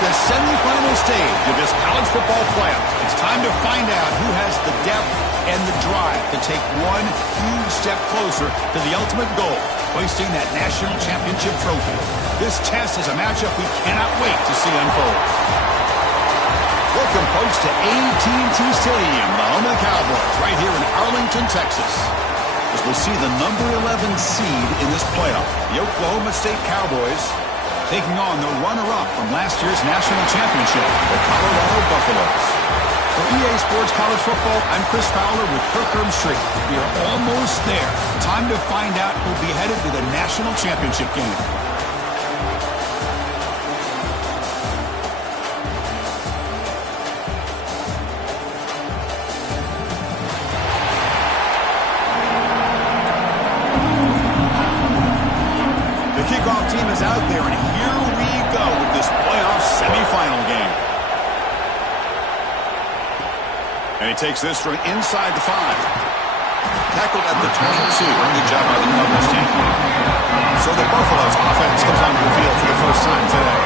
the semifinal stage of this college football playoff. It's time to find out who has the depth and the drive to take one huge step closer to the ultimate goal, hoisting that national championship trophy. This test is a matchup we cannot wait to see unfold. Welcome, folks, to AT&T Stadium, the home of the Cowboys, right here in Arlington, Texas. As we'll see the number 11 seed in this playoff, the Oklahoma State Cowboys, taking on the runner-up from last year's national championship, the Colorado Buffaloes. For EA Sports College Football, I'm Chris Fowler with Kirk Herbstreit. We are almost there. Time to find out who'll be headed to the national championship game. The kickoff team is out there, and here we go with this playoff semifinal game. And he takes this from inside the 5. Tackled at the 22. Good job by the coverage team. So the Buffaloes offense comes onto the field for the first time today.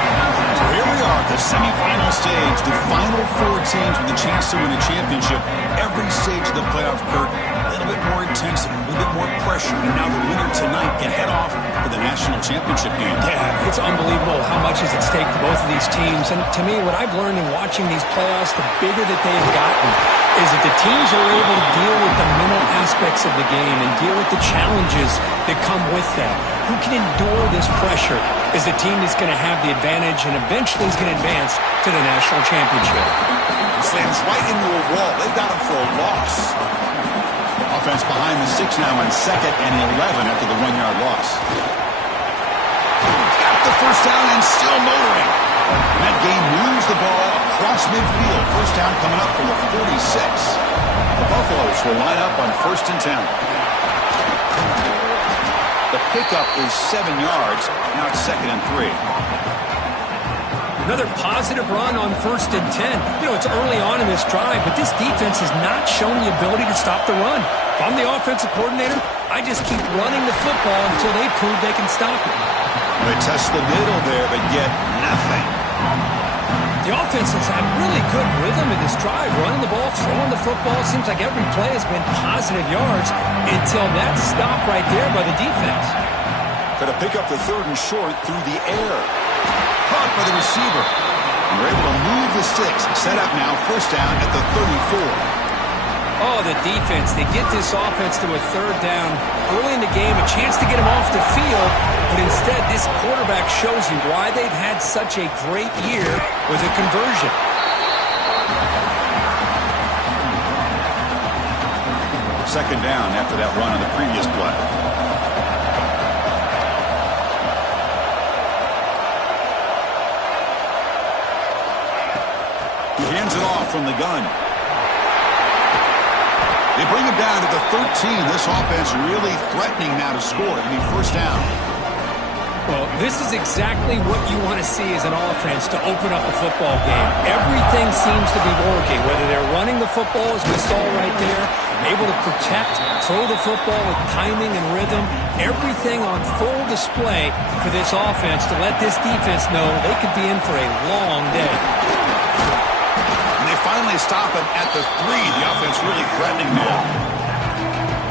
So here we are at the semifinal stage. The final 4 teams with a chance to win a championship. Every stage of the playoff, Kirk, a little bit more intensity, a little bit more pressure. And now the winner tonight can head off to the national championship game. Yeah, it's unbelievable how much is at stake for both of these teams. And to me, what I've learned in watching these playoffs, the bigger that they've gotten, is that the teams are able to deal with the mental aspects of the game and deal with the challenges that come with that. Who can endure this pressure is the team that's going to have the advantage and eventually is going to advance to the national championship. Slams right into a wall. They've got him for a loss. Offense behind the 6 now on 2nd and 11 after the 1-yard loss. Got the first down and still motoring. And that game moves the ball across midfield. First down coming up from the 46. The Buffaloes will line up on 1st and 10. The pickup is 7 yards. Now it's 2nd and 3. Another positive run on 1st and 10. You know, it's early on in this drive, but this defense has not shown the ability to stop the run. If I'm the offensive coordinator, I just keep running the football until they prove they can stop it. They test the middle there, but get nothing. The offense has had really good rhythm in this drive, running the ball, throwing the football. It seems like every play has been positive yards until that stop right there by the defense. Going to pick up the 3rd and short through the air. Caught by the receiver. And we're able to move the sticks. Set up now, 1st down at the 34. Oh, the defense. They get this offense to a 3rd down early in the game, a chance to get him off the field, but instead this quarterback shows you why they've had such a great year with a conversion. Second down after that run on the previous play. He hands it off from the gun. They bring him down to the 13. This offense really threatening now to score. It'll be 1st down. Well, this is exactly what you want to see as an offense to open up a football game. Everything seems to be working, whether they're running the football, as we saw right there, able to protect, throw the football with timing and rhythm, everything on full display for this offense to let this defense know they could be in for a long day. Finally stop him at the 3. The offense really threatening now.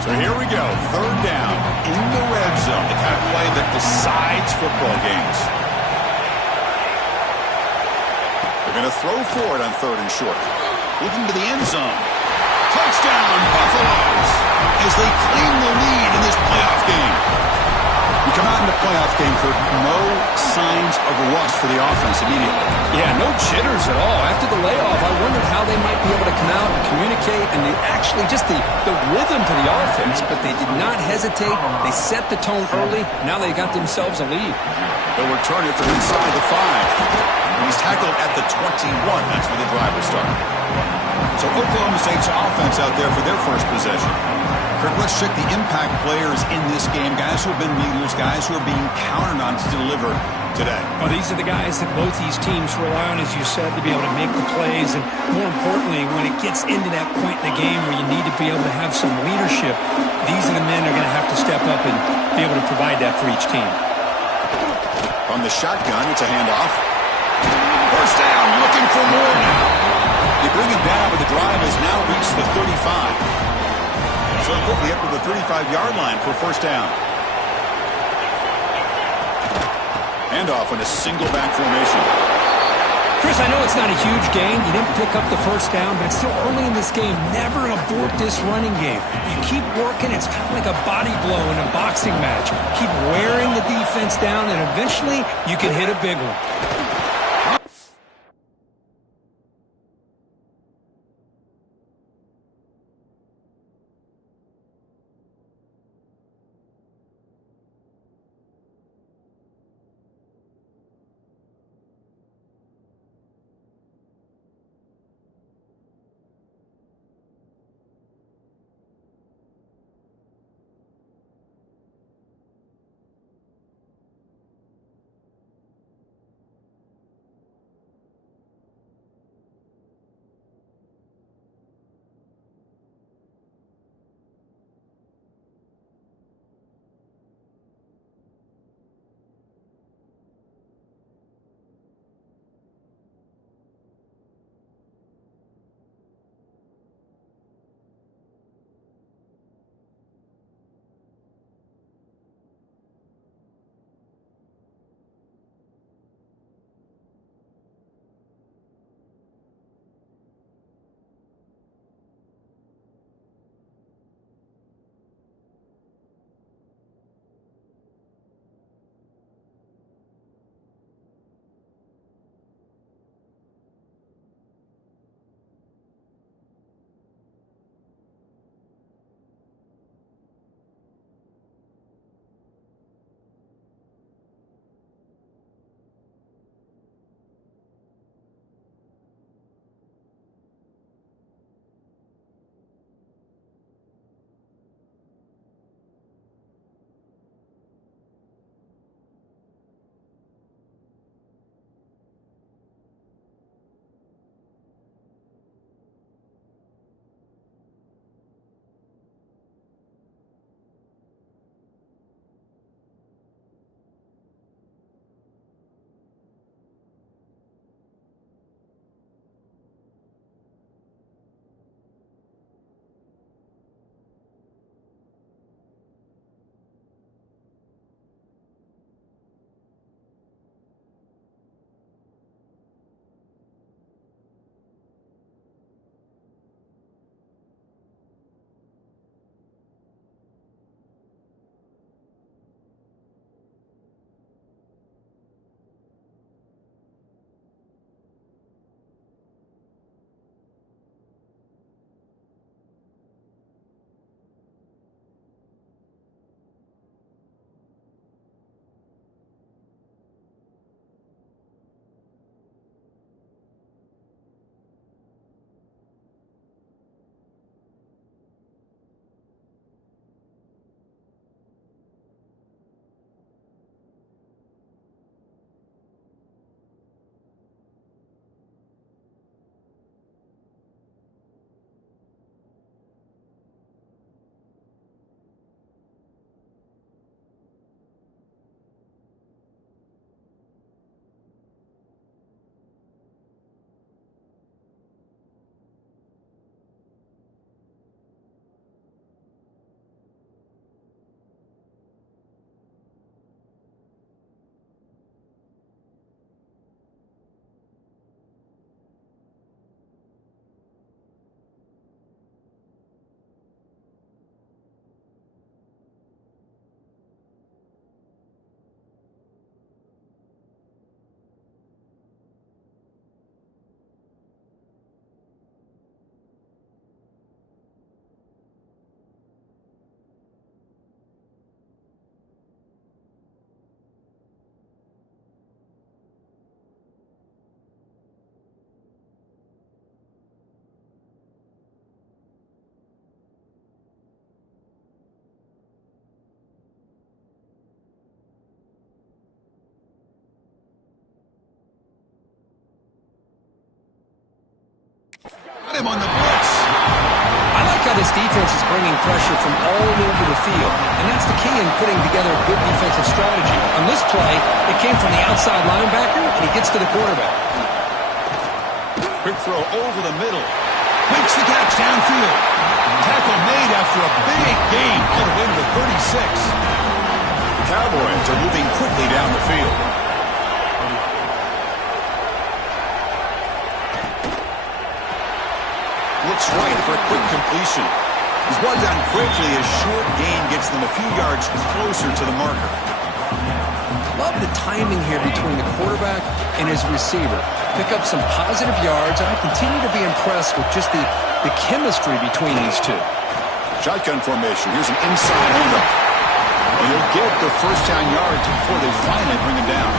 So here we go. 3rd down in the red zone. The kind of play that decides football games. They're going to throw for it on 3rd and short. Looking to the end zone. Touchdown, Buffaloes, as they claim the lead in this playoff game. We come out in the playoff game for no signs of rust for the offense immediately. Yeah, no jitters at all. After the layoff, I wondered how they might be able to come out and communicate and actually just the rhythm to the offense, but they did not hesitate. They set the tone early. Now they got themselves a lead. They'll return it from inside the 5. And he's tackled at the 21. That's where the drive will start. So Oklahoma State's offense out there for their first possession. Kirk, let's check the impact players in this game. Guys who have been leaders, guys who are being counted on to deliver today. Well, these are the guys that both these teams rely on, as you said, to be able to make the plays. And more importantly, when it gets into that point in the game where you need to be able to have some leadership, these are the men that are going to have to step up and be able to provide that for each team. On the shotgun, it's a handoff. first down, looking for more now. They bring him down, but the drive has now reached the 35. So quickly up to the 35-yard line for first down. Handoff in a single back formation. Chris, I know it's not a huge gain. You didn't pick up the first down, but it's still early in this game. Never abort this running game. You keep working. It's kind of like a body blow in a boxing match. Keep wearing the defense down, and eventually you can hit a big one. Got him on the blitz. I like how this defense is bringing pressure from all over the field, and that's the key in putting together a good defensive strategy. On this play, it came from the outside linebacker, and he gets to the quarterback. Quick throw over the middle. Makes the catch downfield. Tackle made after a big gain. All the way to the 36. The Cowboys are moving quickly down the field. Looks right for a quick completion. He's brought down quickly. A short gain gets them a few yards closer to the marker. Love the timing here between the quarterback and his receiver. Pick up some positive yards, and I continue to be impressed with just the chemistry between these two. Shotgun formation. Here's an inside handoff. And he'll get the first down yards before they finally bring him down.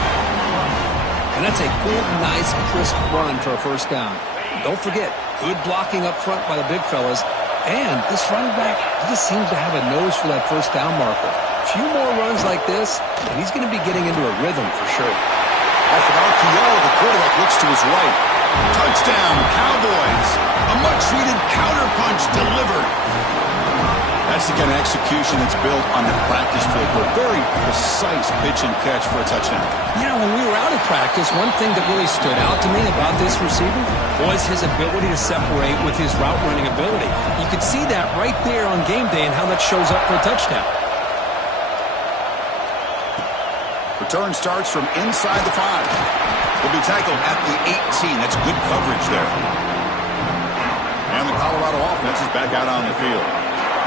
And that's a good, nice, crisp run for a first down. Don't forget, good blocking up front by the big fellas. And this running back just seems to have a nose for that first down marker. A few more runs like this, and he's going to be getting into a rhythm for sure. Off an RPO, the quarterback looks to his right. Touchdown, Cowboys. A much-needed counterpunch delivered. That's the kind of execution that's built on the practice field. A very precise pitch and catch for a touchdown. You know, when we were out at practice, one thing that really stood out to me about this receiver was his ability to separate with his route running ability. You could see that right there on game day and how that shows up for a touchdown. Return starts from inside the 5. He'll be tackled at the 18. That's good coverage there. And the Colorado offense is back out on the field.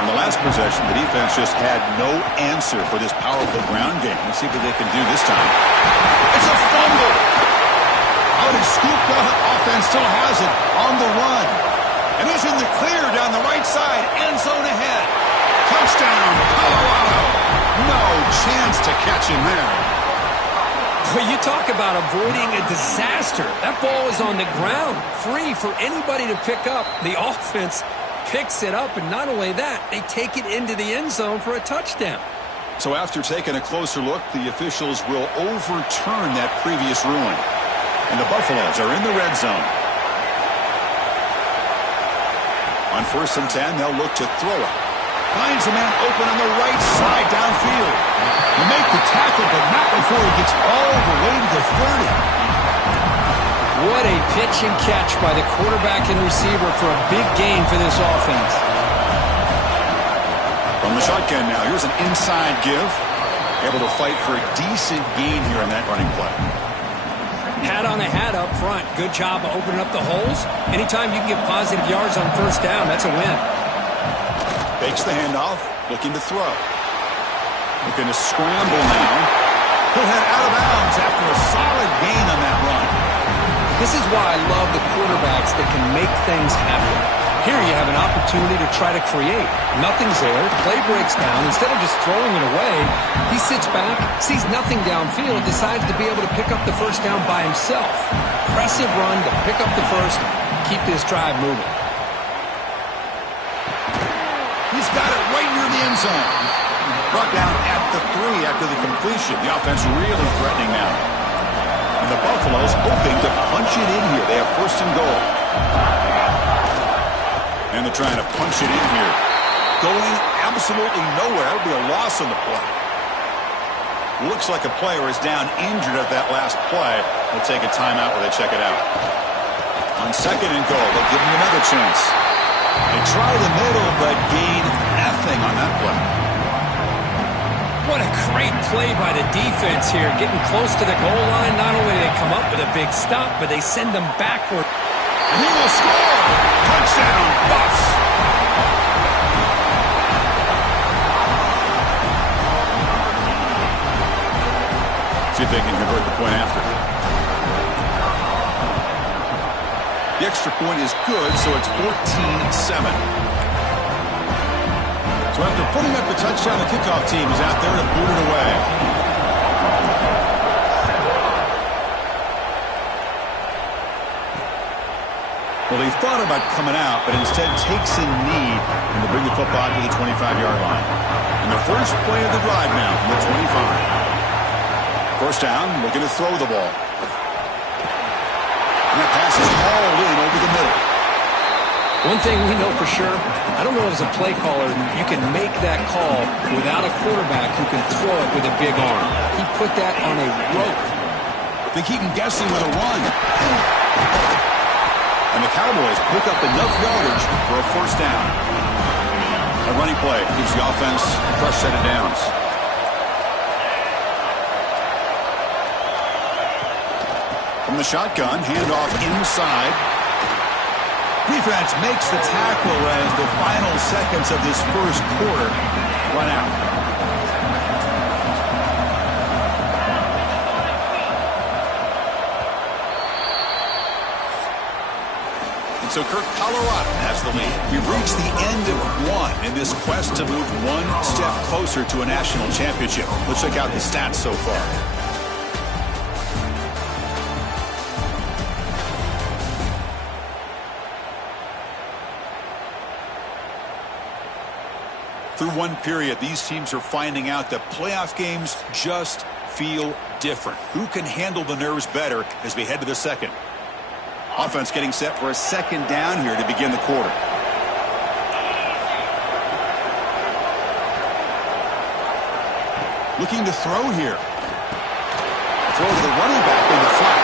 In the last possession, the defense just had no answer for this powerful ground game. Let's see what they can do this time. It's a fumble. Out is scooped up. Offense still has it on the run. And he's in the clear down the right side. End zone ahead. Touchdown, Colorado. No chance to catch him there. Well, you talk about avoiding a disaster. That ball is on the ground, free for anybody to pick up. The offense picks it up, and not only that, they take it into the end zone for a touchdown. So after taking a closer look, the officials will overturn that previous ruling. And the Buffaloes are in the red zone. On 1st and 10, they'll look to throw it. Finds a man open on the right side downfield. He make the tackle, but not before he gets all the way to the 30. What a pitch and catch by the quarterback and receiver for a big gain for this offense. From the shotgun now, here's an inside give. Able to fight for a decent gain here on that running play. Hat on a hat up front. Good job of opening up the holes. Anytime you can get positive yards on first down, that's a win. Fakes the handoff, looking to throw. Looking to scramble now. He'll head out of bounds after a solid gain on that run. This is why I love the quarterbacks that can make things happen. Here you have an opportunity to try to create. Nothing's there. Play breaks down. Instead of just throwing it away, he sits back, sees nothing downfield, decides to be able to pick up the first down by himself. Impressive run to pick up the first, keep this drive moving. He's got it right near the end zone. Brought down at the 3 after the completion. The offense really threatening now. And the Buffaloes hoping to punch it in here. They have 1st and goal. And they're trying to punch it in here. Going absolutely nowhere. That would be a loss on the play. Looks like a player is down injured at that last play. They'll take a timeout where they check it out. On 2nd and goal, they'll give him another chance. They try the middle, but gain nothing on that play. What a great play by the defense here. Getting close to the goal line, not only do they come up with a big stop, but they send them backward. And he will score! Touchdown, Buffs! See if they can convert the point after. The extra point is good, so it's 14-7. So after putting up the touchdown, the kickoff team is out there to boot it away. Well, they thought about coming out, but instead takes a knee and to bring the football to the 25-yard line. And the first play of the drive now from the 25. First down, looking to throw the ball. And that pass is hauled in over the middle. One thing we know for sure, I don't know as a play caller, you can make that call without a quarterback who can throw it with a big arm. He put that on a rope. They keep him guessing with a run. And the Cowboys pick up enough yardage for a first down. A running play gives the offense a fresh set of downs. From the shotgun, handoff inside. Defense makes the tackle as the final seconds of this first quarter run out. And so Kirk, Colorado has the lead. We've reached the end of one in this quest to move one step closer to a national championship. Let's check out the stats so far. Through one period, these teams are finding out that playoff games just feel different. Who can handle the nerves better as we head to the second? Offense getting set for a second down here to begin the quarter. Looking to throw here. Throw to the running back in the flat.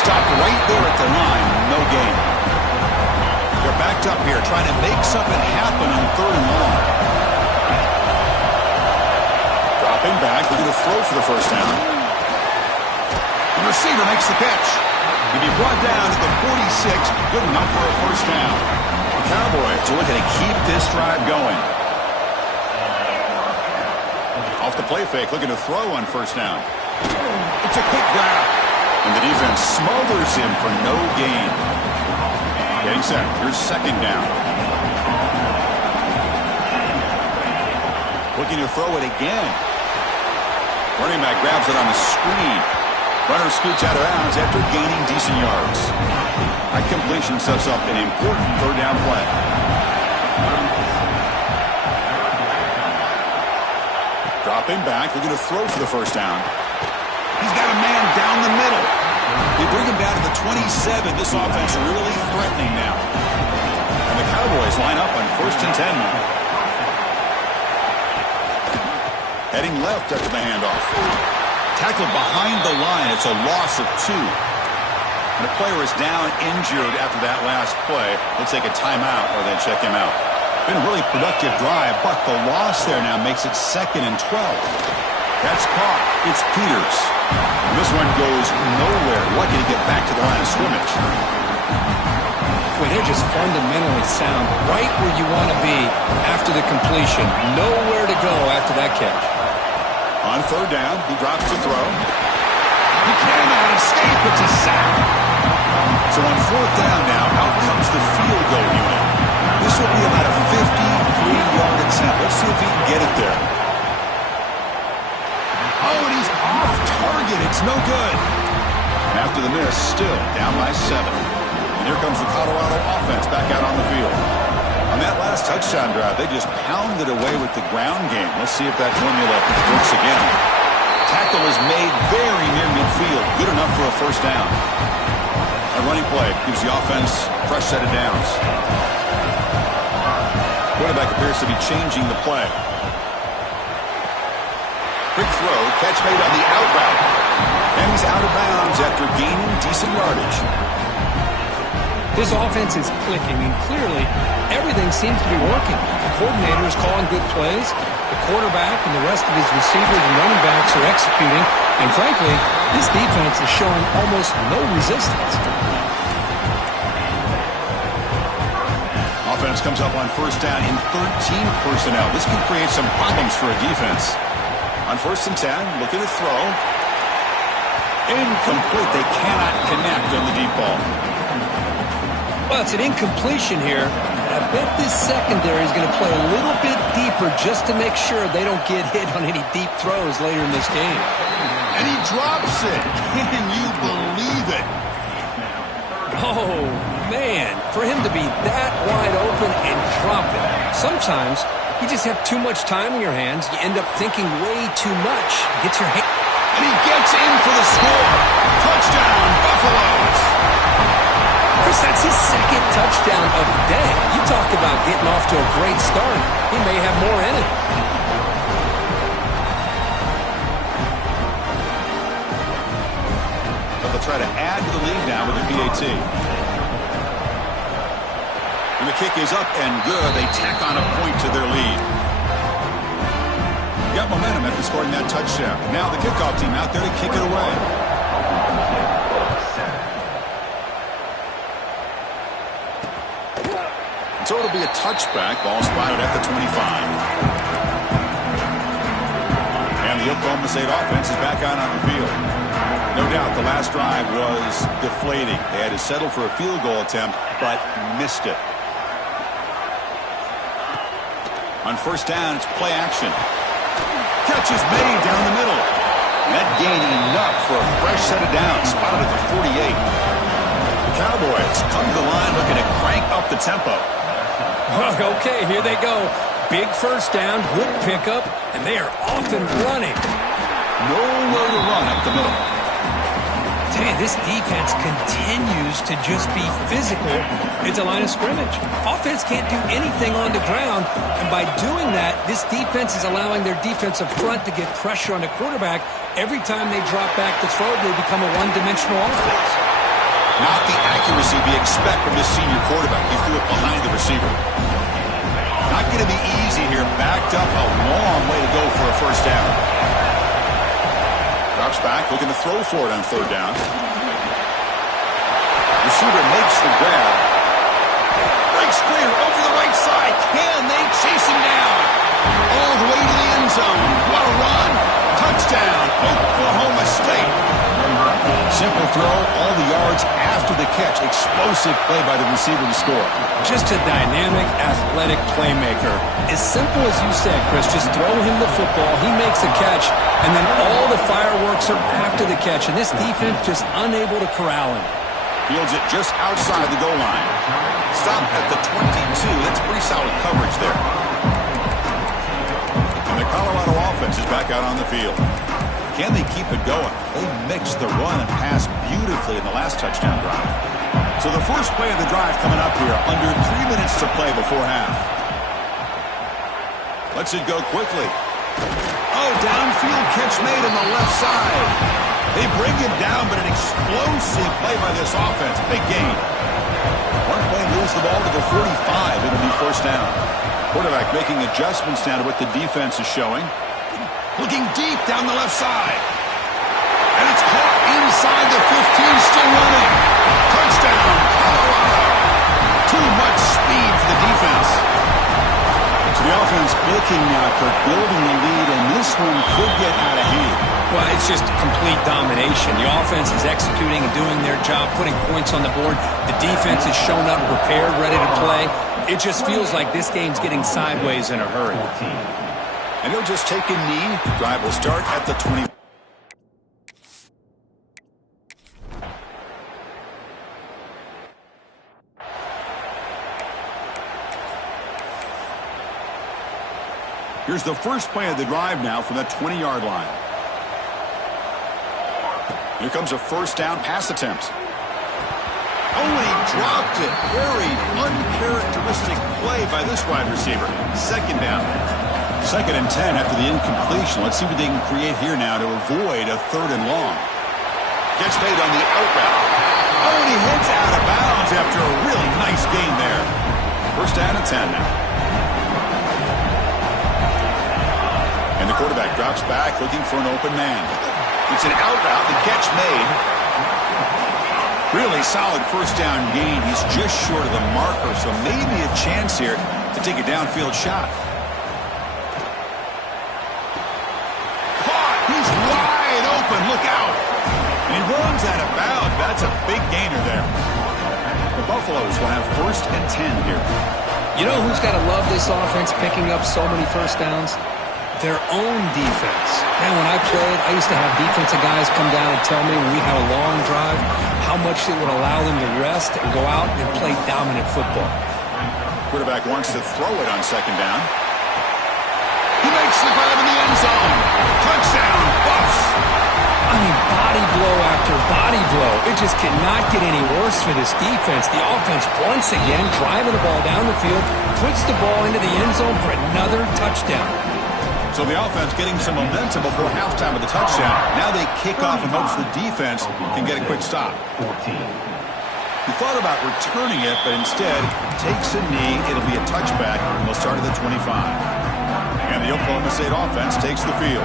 Stopped right there at the line. No gain. They're backed up here trying to make something happen on 3rd and long. Dropping back, looking to throw for the first down. The receiver makes the catch. He'll be brought down at the 46, good enough for a first down. The Cowboys are looking to keep this drive going. Off the play fake, looking to throw on first down. It's a quick grab. And the defense smothers him for no gain. Getting set, here's second down. Looking to throw it again. Running back grabs it on the screen. Runner scoots out of bounds after gaining decent yards. That completion sets up an important 3rd down play. Dropping back, looking to throw for the first down. He's got a man down the middle. They bring him down to the 27. This offense really threatening now. And the Cowboys line up on 1st and 10 now. Heading left after the handoff. Tackled behind the line. It's a loss of 2. And the player is down injured after that last play. They'll take a timeout or they check him out. Been a really productive drive, but the loss there now makes it 2nd and 12. That's caught. It's Peters. And this one goes nowhere. Lucky to get back to the line of scrimmage. Well, they're just fundamentally sound. Right where you want to be after the completion. Nowhere to go after that catch. On 3rd down, he drops to throw. He cannot escape. It's a sack. So on 4th down now, out comes the field goal unit. This will be about a 53-yard attempt. Let's see if he can get it there. Oh, and he's off target. It's no good. And after the miss, still down by 7. And here comes the Colorado offense back out on the field. On that last touchdown drive, they just pounded away with the ground game. Let's see if that formula works again. Tackle is made very near midfield. Good enough for a first down. A running play gives the offense a fresh set of downs. Quarterback appears to be changing the play. Quick throw, catch made on the out route. And he's out of bounds after gaining decent yardage. This offense is clicking, and clearly everything seems to be working. The coordinator is calling good plays. The quarterback and the rest of his receivers and running backs are executing. And frankly, this defense is showing almost no resistance. Offense comes up on first down in 13 personnel. This can create some problems for a defense. On 1st and 10, looking to throw. Incomplete. They cannot connect on the deep ball. Well, it's an incompletion here. I bet this secondary is going to play a little bit deeper just to make sure they don't get hit on any deep throws later in this game. And he drops it. Can you believe it? Oh, man. For him to be that wide open and drop it. Sometimes you just have too much time in your hands. You end up thinking way too much. Gets your hand. And he gets in for the score. Touchdown, Buffaloes. Chris, that's his 2nd touchdown of the day. You talk about getting off to a great start. He may have more in it. So they'll try to add to the lead now with the PAT. And the kick is up and good. They tack on a point to their lead. Got momentum after scoring that touchdown. Now the kickoff team out there to kick it away. So it'll be a touchback. Ball spotted at the 25. And the Oklahoma State offense is back out on the field. No doubt the last drive was deflating. They had to settle for a field goal attempt, but missed it. On first down, it's play action. Catch is made down the middle. That gain enough for a fresh set of downs. Spotted at the 48. The Cowboys come to the line looking to crank up the tempo. Okay, here they go. Big first down, good pickup, and they are off and running. Nowhere to run up the middle. Tell you, this defense continues to just be physical at the line of scrimmage. Offense can't do anything on the ground, and by doing that, this defense is allowing their defensive front to get pressure on the quarterback. Every time they drop back to throw, they become a one-dimensional offense. Not the accuracy we expect from this senior quarterback. He threw it behind the receiver. Not going to be easy here. Backed up a long way to go for a first down. Drops back, looking to throw for it on third down. Receiver makes the grab. Breaks clear over the right side. Can they chase him down? All the way to the end zone. What a run. Touchdown, Oklahoma State. Simple throw, all the yards after the catch. Explosive play by the receiver to score. Just a dynamic, athletic playmaker. As simple as you said, Chris, just throw him the football, he makes a catch, and then all the fireworks are after the catch, and this defense just unable to corral him. Fields it just outside the goal line. Stop at the 22. That's pretty solid coverage there. And the Colorado offense is back out on the field. Can they keep it going? They mixed the run and pass beautifully in the last touchdown drive. So the first play of the drive coming up here, under 3 minutes to play before half. Lets it go quickly. Oh, downfield catch made on the left side. They bring him down, but an explosive play by this offense. Big gain. One play moves the ball to the 45. It'll be first down. Quarterback making adjustments down to what the defense is showing. Looking deep down the left side. And it's caught inside the 15, still running. Touchdown, Colorado. Too much speed for the defense. So the offense looking now for building the lead, and this one could get out of hand. Well, it's just complete domination. The offense is executing and doing their job, putting points on the board. The defense has shown up prepared, ready to play. It just feels like this game's getting sideways in a hurry. And he'll just take a knee. Drive will start at the 20. Here's the first play of the drive now from the 20-yard line. Here comes a first down pass attempt. Oh, and he dropped it. Very uncharacteristic play by this wide receiver. Second down. 2nd and 10 after the incompletion. Let's see what they can create here now to avoid a 3rd and long. Catch made on the out route. Oh, and he heads out of bounds after a really nice gain there. First down and 10 now. And the quarterback drops back looking for an open man. It's an out route. The catch made. Really solid first down gain. He's just short of the marker, so maybe a chance here to take a downfield shot. Look out. And he runs out of bounds. That's a big gainer there. The Buffaloes will have 1st and 10 here. You know who's got to love this offense picking up so many first downs? Their own defense. Man, when I played, I used to have defensive guys come down and tell me when we had a long drive how much it would allow them to rest and go out and play dominant football. Quarterback wants to throw it on 2nd down. He makes the grab in the end zone. Touchdown, Buffs. I mean, body blow after body blow. It just cannot get any worse for this defense. The offense, once again, driving the ball down the field, puts the ball into the end zone for another touchdown. So the offense getting some momentum before halftime with the touchdown. Now they kick off in hopes the defense can get a quick stop. He thought about returning it, but instead takes a knee. It'll be a touchback, and they'll start at the 25. And the Oklahoma State offense takes the field.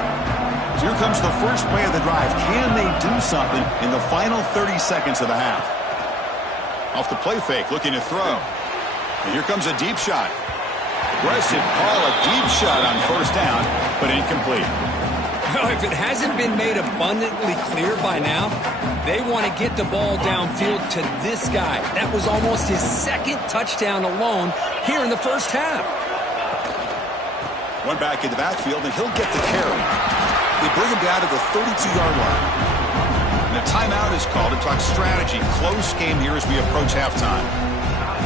So here comes the first play of the drive. Can they do something in the final 30 seconds of the half? Off the play fake, looking to throw. And here comes a deep shot. Aggressive call, a deep shot on first down, but incomplete. If it hasn't been made abundantly clear by now, they want to get the ball downfield to this guy. That was almost his second touchdown alone here in the first half. One back in the backfield, and he'll get the carry. They bring him down to the 32-yard line. And a timeout is called to talk strategy. Close game here as we approach halftime.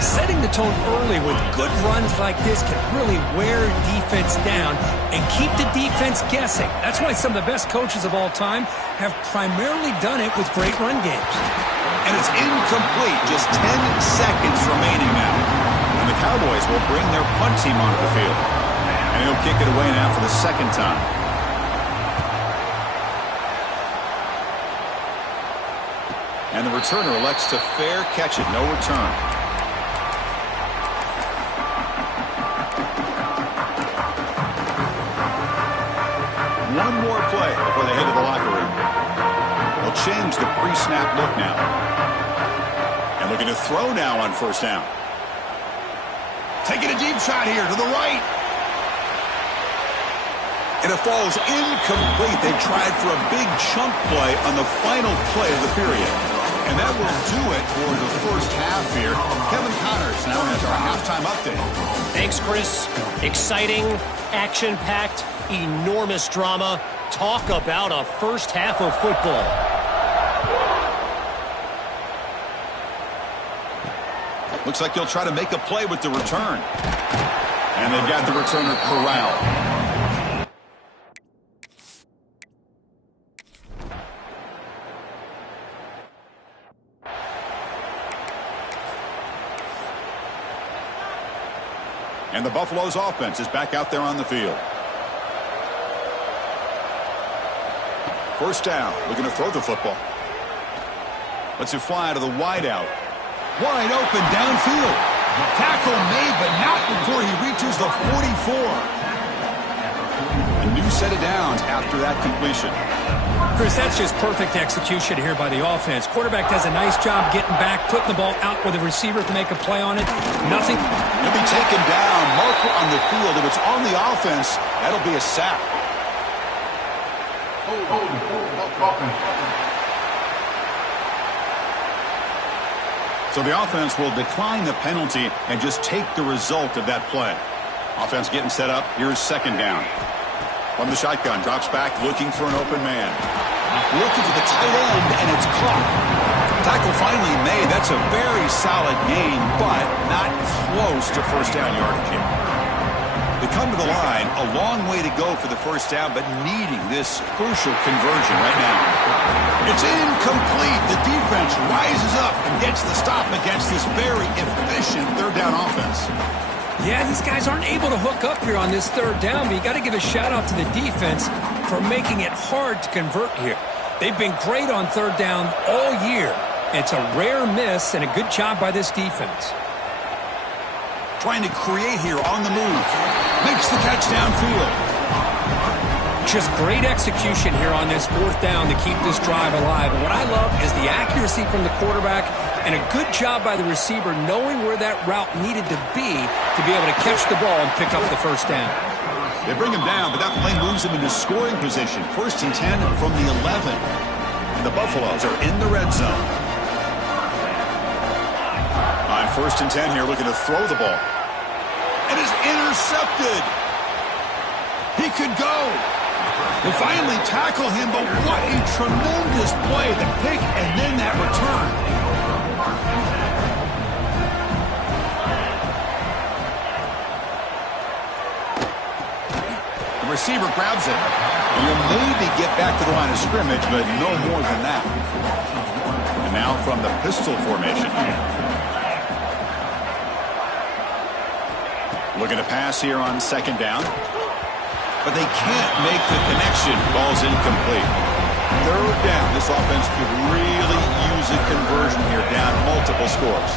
Setting the tone early with good runs like this can really wear defense down and keep the defense guessing. That's why some of the best coaches of all time have primarily done it with great run games. And it's incomplete. Just 10 seconds remaining now. And the Cowboys will bring their punt team onto the field. And he'll kick it away now for the second time. And the returner elects to fair catch it. No return. One more play before they head to the locker room. They'll change the pre-snap look now. And looking to throw now on first down. Taking a deep shot here to the right. And it falls incomplete. They tried for a big chunk play on the final play of the period. And that will do it for the first half here. Kevin Connors now has our halftime update. Thanks, Chris. Exciting, action-packed, enormous drama. Talk about a first half of football. Looks like he'll try to make a play with the return. And they've got the returner corralled. And the Buffalo's offense is back out there on the field. First down, looking to throw the football. Lets it fly to the wideout. Wide open downfield. Tackle made, but not before he reaches the 44. A new set of downs after that completion. Chris, that's just perfect execution here by the offense. Quarterback does a nice job getting back, putting the ball out with the receiver to make a play on it. Nothing. He'll be taken down. Marker on the field. If it's on the offense, that'll be a sack. So the offense will decline the penalty and just take the result of that play. Offense getting set up. Here's second down. From the shotgun, drops back, looking for an open man. Looking for the tight end, and it's caught. Tackle finally made. That's a very solid gain, but not close to first down yardage yet. They come to the line, a long way to go for the first down, but needing this crucial conversion right now. It's incomplete. The defense rises up and gets the stop against this very efficient third down offense. Yeah, these guys aren't able to hook up here on this third down, but you got to give a shout-out to the defense for making it hard to convert here. They've been great on third down all year. It's a rare miss and a good job by this defense. Trying to create here on the move. Makes the catch downfield. Just great execution here on this fourth down to keep this drive alive. And what I love is the accuracy from the quarterback and a good job by the receiver knowing where that route needed to be able to catch the ball and pick up the first down. They bring him down, but that play moves him into scoring position. First and 10 from the 11. And the Buffaloes are in the red zone. On first and 10 here, looking to throw the ball. And is intercepted. He could go. They finally tackle him, but what a tremendous play. The pick and then that return. The receiver grabs it. He'll maybe get back to the line of scrimmage, but no more than that. And now from the pistol formation. Looking to pass here on second down. But they can't make the connection. Ball's incomplete. Third down. This offense could really use a conversion here, down multiple scores.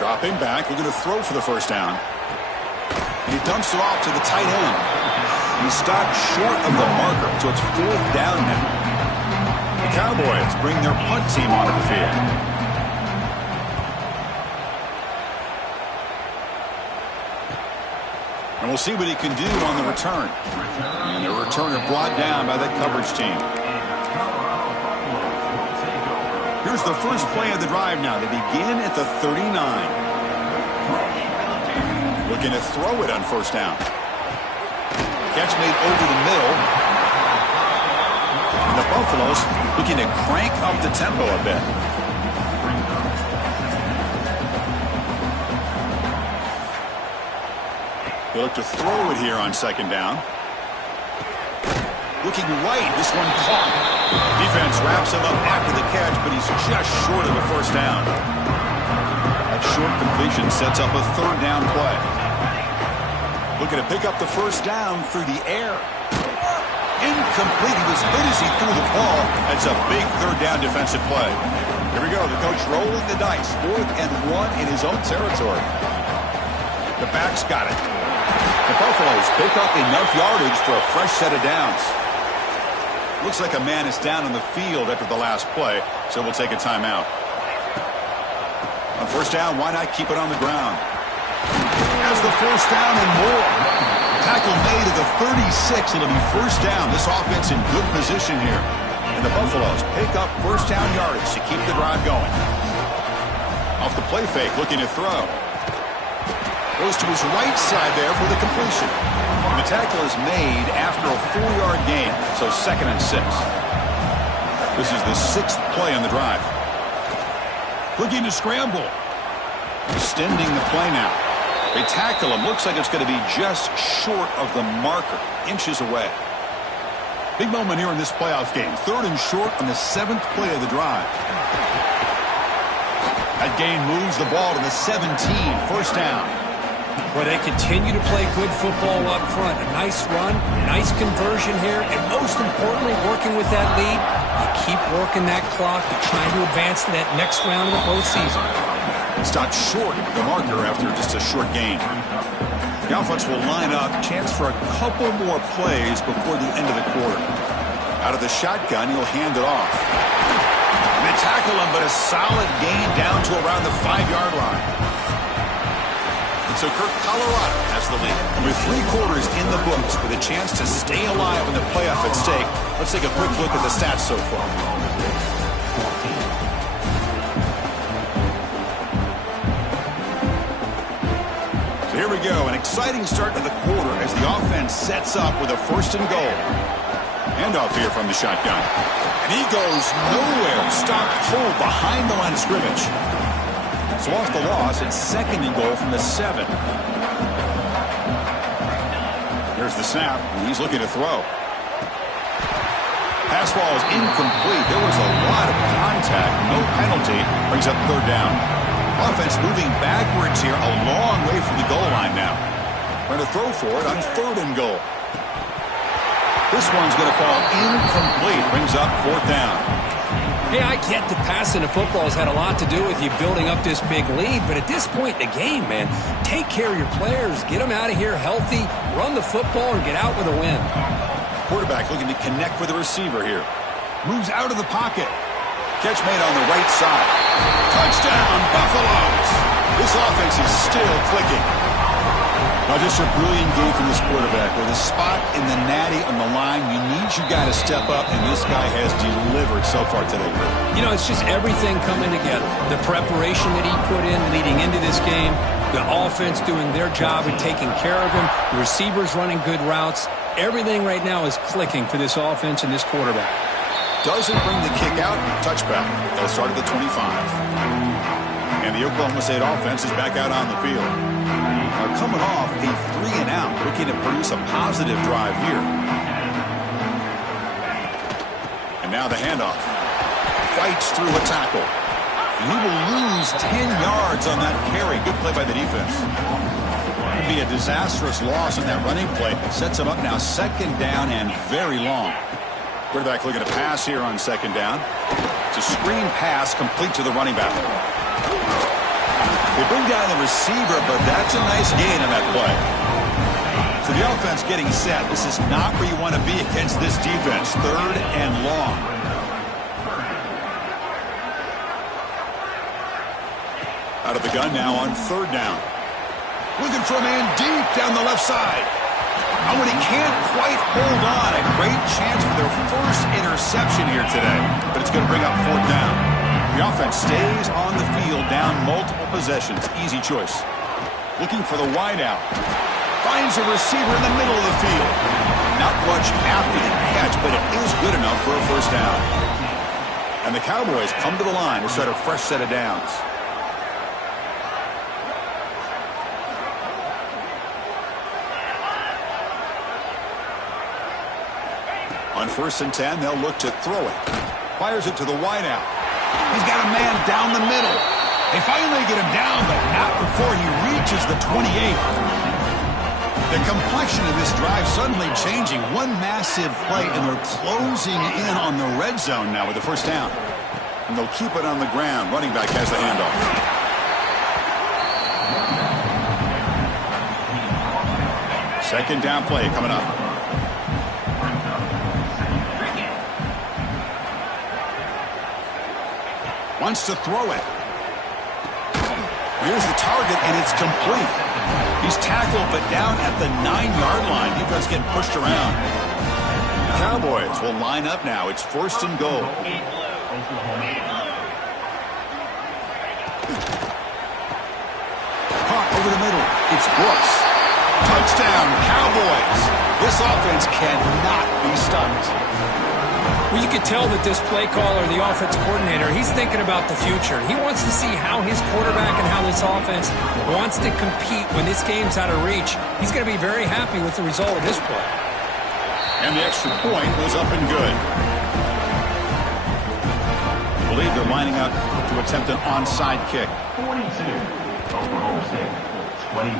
Dropping back, we're going to throw for the first down. And he dumps it off to the tight end. He stopped short of the marker, so it's fourth down now. The Cowboys bring their punt team onto the field. And we'll see what he can do on the return. And the returner brought down by that coverage team. Here's the first play of the drive now. They begin at the 39. Looking to throw it on first down. Catch made over the middle. And the Buffaloes looking to crank up the tempo a bit. They look to throw it here on second down. Looking right. This one caught. Defense wraps him up after the catch, but he's just short of the first down. That short completion sets up a third down play. Looking to pick up the first down through the air. Incomplete. He was hit as he threw the ball. That's a big third down defensive play. Here we go. The coach rolling the dice. 4th and 1 in his own territory. The back's got it. The Buffaloes pick up enough yardage for a fresh set of downs. Looks like a man is down on the field after the last play, so we'll take a timeout. On first down, why not keep it on the ground? Has the first down and more. Tackle made at the 36. It'll be first down. This offense in good position here. And the Buffaloes pick up first down yardage to keep the drive going. Off the play fake, looking to throw. Goes to his right side there for the completion. And the tackle is made after a 4-yard gain, so 2nd and 6. This is the 6th play on the drive. Looking to scramble. Extending the play now. They tackle him. Looks like it's going to be just short of the marker, inches away. Big moment here in this playoff game. 3rd and short on the 7th play of the drive. That gain moves the ball to the 17, first down. Well, they continue to play good football up front. A nice run, nice conversion here, and most importantly, working with that lead, you keep working that clock. You're trying to advance to that next round of the postseason. Stopped short of the marker after just a short gain. The offense will line up, chance for a couple more plays before the end of the quarter. Out of the shotgun, he'll hand it off. And they tackle him, but a solid gain down to around the 5-yard line. And so Colorado has the lead. With 3 quarters in the books with a chance to stay alive in the playoff at stake, let's take a quick look at the stats so far. So here we go. An exciting start to the quarter as the offense sets up with a 1st and goal. Handoff here from the shotgun. And he goes nowhere. Stopped full behind the line of scrimmage. So off the loss, it's 2nd and goal from the 7. Here's the snap, and he's looking to throw. Pass ball is incomplete. There was a lot of contact. No penalty. Brings up 3rd down. Offense moving backwards here, a long way from the goal line now. Trying to throw for it on 3rd and goal. This one's going to fall incomplete. Brings up 4th down. Hey, I get that passing the football has had a lot to do with you building up this big lead, but at this point in the game, man, take care of your players, get them out of here healthy, run the football, and get out with a win. Quarterback looking to connect with the receiver here. Moves out of the pocket. Catch made on the right side. Touchdown, Buffaloes! This offense is still clicking. Now just a brilliant game from this quarterback. With a spot in the natty on the line, you need your guy to step up, and this guy has delivered so far today. You know, it's just everything coming together. The preparation that he put in leading into this game, the offense doing their job and taking care of him, the receivers running good routes. Everything right now is clicking for this offense and this quarterback. Doesn't bring the kick out. Touchback. They'll start at the 25. And the Oklahoma State offense is back out on the field. Now coming off a 3-and-out, looking to produce a positive drive here. And now the handoff. Fights through a tackle. He will lose 10 yards on that carry. Good play by the defense. Could be a disastrous loss in that running play. Sets him up now 2nd down and very long. Quarterback looking to pass here on second down. It's a screen pass complete to the running back. They bring down the receiver, but that's a nice gain on that play. So the offense getting set. This is not where you want to be against this defense. Third and long. Out of the gun now on third down. Looking for a man deep down the left side. Oh, and he can't quite hold on. A great chance for their first interception here today. But it's going to bring up fourth down. The offense stays on the field down multiple possessions. Easy choice. Looking for the wideout. Finds a receiver in the middle of the field. Not much after the catch, but it is good enough for a first down. And the Cowboys come to the line to start a fresh set of downs. On 1st and 10, they'll look to throw it. Fires it to the wideout. He's got a man down the middle. They finally get him down, but not before he reaches the 28. The complexion of this drive suddenly changing. One massive play, and they're closing in on the red zone now with the first down. And they'll keep it on the ground. Running back has the handoff. Second down play coming up. Wants to throw it. Here's the target, and it's complete. He's tackled, but down at the 9-yard line. Defense getting pushed around. The Cowboys will line up now. It's 1st and goal. Caught over the middle. It's Brooks. Touchdown, Cowboys. This offense cannot be stopped. Well, you could tell that this play caller, the offense coordinator, he's thinking about the future. He wants to see how his quarterback and how this offense wants to compete when this game's out of reach. He's going to be very happy with the result of this play. And the extra point was up and good. I believe they're lining up to attempt an onside kick. 42. Oklahoma State, 21.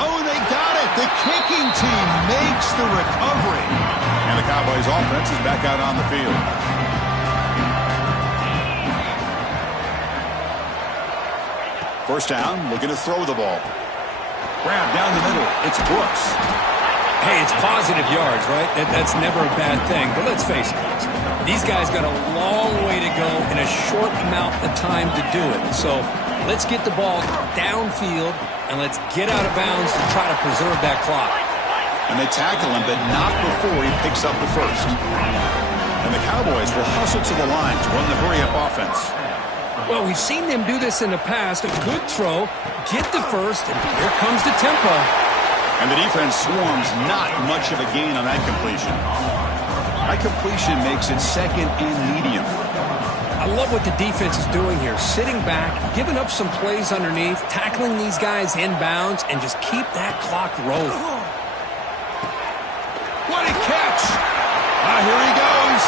Oh, they got it. The kicking team makes the recovery. And the Cowboys offense is back out on the field. First down, looking to throw the ball. Grab down the middle. It's Brooks. Hey, it's positive yards, right? That's never a bad thing. But let's face it, these guys got a long way to go in a short amount of time to do it. So let's get the ball downfield, and let's get out of bounds to try to preserve that clock. And they tackle him, but not before he picks up the first. And the Cowboys will hustle to the line to run the hurry-up offense. Well, we've seen them do this in the past. A good throw, get the first, and here comes the tempo. And the defense swarms, not much of a gain on that completion. That completion makes it second and medium. I love what the defense is doing here. Sitting back, giving up some plays underneath, tackling these guys inbounds, and just keep that clock rolling. What a catch! Here he goes.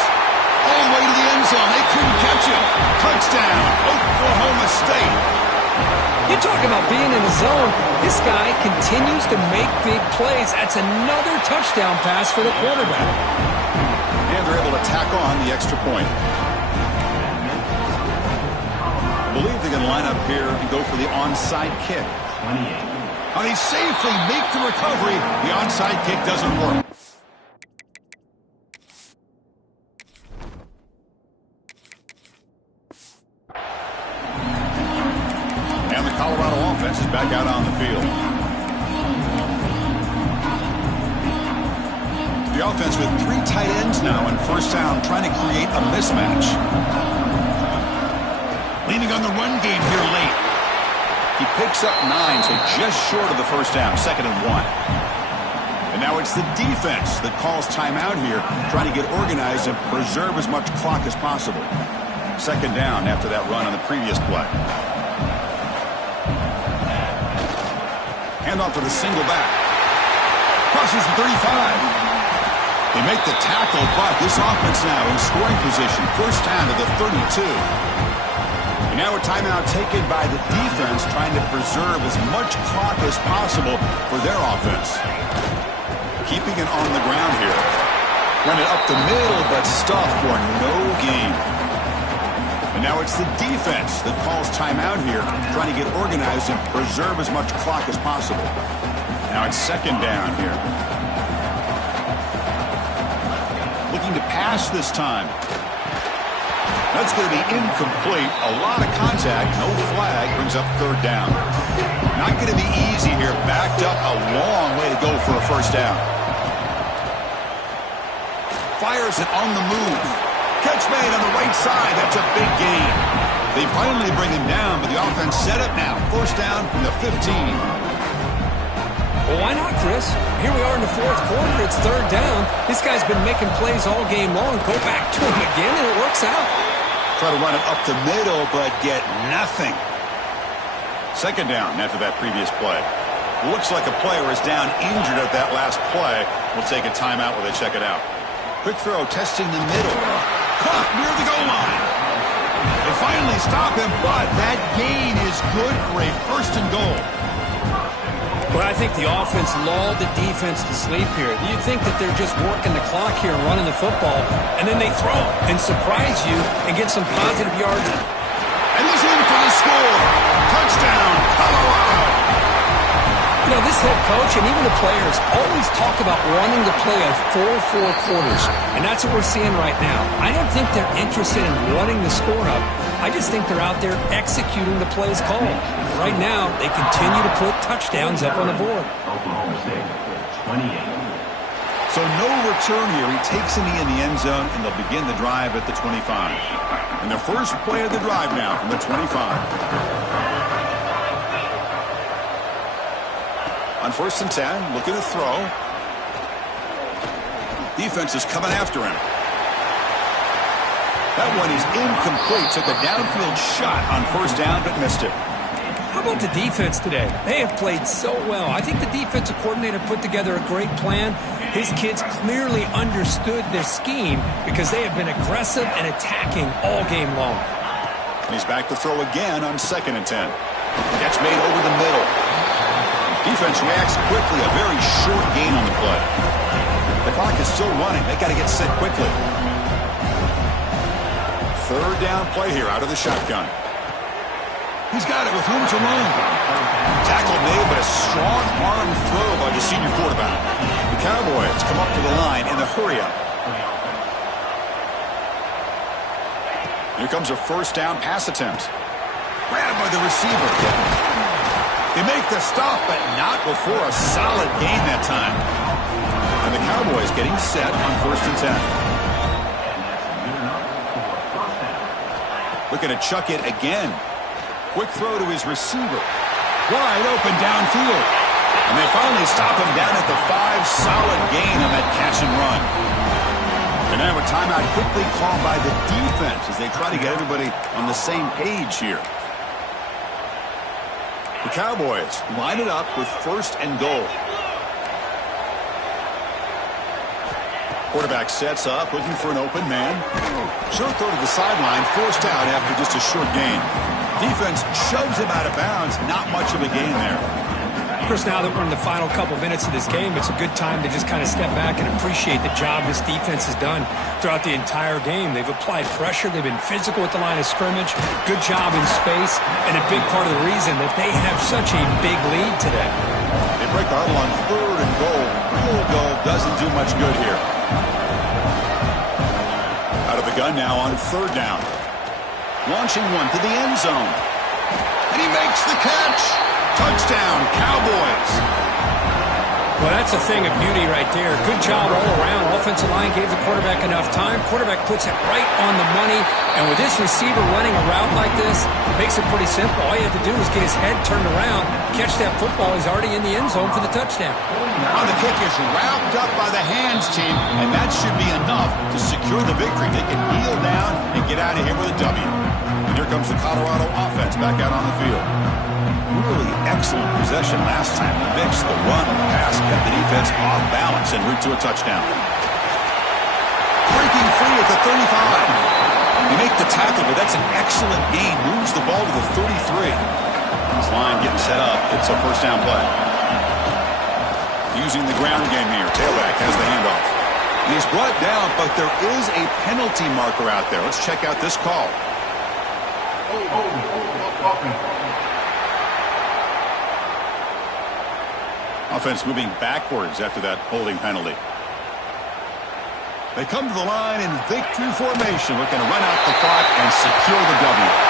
All the way to the end zone. They couldn't catch him. Touchdown, Oklahoma State. You talk about being in the zone. This guy continues to make big plays. That's another touchdown pass for the quarterback. And they're able to tack on the extra point. I believe they're going to line up here and go for the onside kick. How they safely make the recovery. The onside kick doesn't work. And the Colorado offense is back out on the field. The offense with 3 tight ends now in first down, trying to create a mismatch. Leaning on the run game here late. He picks up 9, so just short of the first down, 2nd and 1. And now it's the defense that calls timeout here, trying to get organized and preserve as much clock as possible. 2nd down after that run on the previous play. Handoff to the single back. Crosses the 35. They make the tackle, but this offense now in scoring position. First down to the 32. And now a timeout taken by the defense, trying to preserve as much clock as possible for their offense. Keeping it on the ground here. Run it up the middle, but stuffed for no gain. And now it's the defense that calls timeout here, trying to get organized and preserve as much clock as possible. Now it's second down here. Looking to pass this time. That's going to be incomplete. A lot of contact. No flag. Brings up third down. Not going to be easy here. Backed up a long way to go for a first down. Fires it on the move. Catch made on the right side. That's a big gain. They finally bring him down, but the offense set up now. First down from the 15. Well, why not, Chris? Here we are in the fourth quarter. It's third down. This guy's been making plays all game long. Go back to him again, and it works out. Try to run it up the middle, but get nothing. Second down after that previous play. Looks like a player is down injured at that last play. We'll take a timeout while they check it out. Quick throw, testing the middle. Caught near the goal line. They finally stop him, but that gain is good for a first and goal. Well, I think the offense lulled the defense to sleep here. You'd think that they're just working the clock here and running the football, and then they throw and surprise you and get some positive yards. And he's in for the score. Touchdown, Colorado. You know, this head coach and even the players always talk about wanting to play a full 4 quarters, and that's what we're seeing right now. I don't think they're interested in running the score up. I just think they're out there executing the plays called. Right now, they continue to put touchdowns up on the board. Oklahoma State, 28. So no return here. He takes him in the end zone, and they'll begin the drive at the 25. And the first play of the drive now from the 25. On first and 10, looking to throw. Defense is coming after him. That one is incomplete. Took a downfield shot on first down, but missed it. How about the defense today? They have played so well. I think the defensive coordinator put together a great plan. His kids clearly understood their scheme because they have been aggressive and attacking all game long. And he's back to throw again on second and 10. Catch made over the middle. Defense reacts quickly. A very short gain on the play. The clock is still running. They got to get set quickly. Third down play here out of the shotgun. He's got it with room to run. Tackle made, but a strong arm throw by the senior quarterback. The Cowboys come up to the line in the hurry-up. Here comes a first down pass attempt. Grabbed by the receiver. They make the stop, but not before a solid gain that time. And the Cowboys getting set on first and 10. Looking to chuck it again. Quick throw to his receiver. Wide open downfield. And they finally stop him down at the 5. Solid gain on that catch and run. And now a timeout quickly called by the defense as they try to get everybody on the same page here. The Cowboys line it up with first and goal. Quarterback sets up, looking for an open man. Short throw to the sideline, forced out after just a short gain. Defense shoves him out of bounds. Not much of a gain there. Chris, now that we're in the final couple minutes of this game, it's a good time to just kind of step back and appreciate the job this defense has done throughout the entire game. They've applied pressure. They've been physical at the line of scrimmage. Good job in space, and a big part of the reason that they have such a big lead today. They break the huddle on third and goal. Field goal doesn't do much good here. Out of the gun now on third down. Launching one to the end zone. And he makes the catch. Touchdown, Cowboys. Well, that's a thing of beauty right there. Good job all around. Offensive line gave the quarterback enough time. Quarterback puts it right on the money. And with this receiver running a route like this, it makes it pretty simple. All you have to do is get his head turned around, catch that football. He's already in the end zone for the touchdown. Now the kick is wrapped up by the hands team, and that should be enough to secure the victory. They can kneel down and get out of here with a W. And here comes the Colorado offense back out on the field. Really excellent possession last time. The mix, the run, the pass kept the defense off balance en route to a touchdown. Breaking free at the 35. They make the tackle, but that's an excellent gain. Moves the ball to the 33. This line getting set up. It's a first down play. Using the ground game here. Tailback has the handoff. He's brought down, but there is a penalty marker out there. Let's check out this call. Offense moving backwards after that holding penalty. They come to the line in victory formation, looking to run out the clock and secure the W.